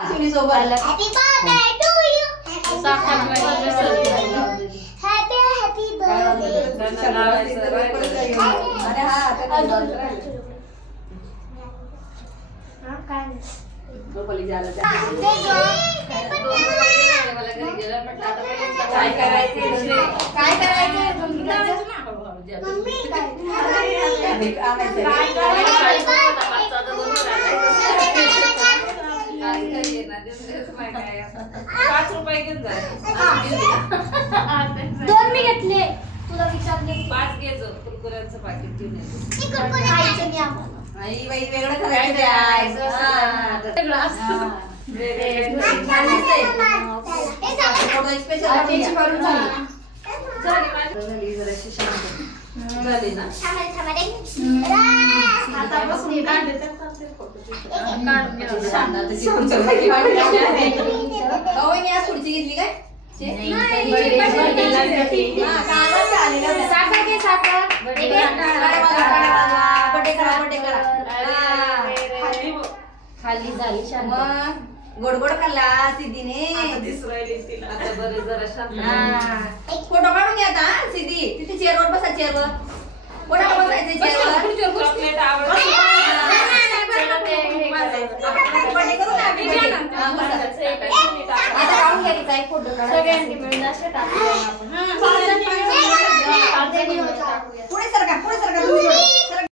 Happy birthday to you, happy happy दोन मी घेतले, तुला विचारले 5 घ्यायचं कुरकुऱ्यांचं पाकिट घेऊन खायचं नाही आम्हाला. आई बाई वेगळं करायचं आहे, वेगळं असतं स्पेशल झाली ना खुर्ची घेतली काय खाली झाली गोड गोड खाल्ला सिद्धीने. फोटो काढून घ्या आता सिद्धी, तिथे चेअरवर बसा, चेअरवर कोणाला बसायचं चेअरवर. फोटो सगळ्यांनी मिळून असे टाकूया आपण. पुढे सरका, पुढे सरका.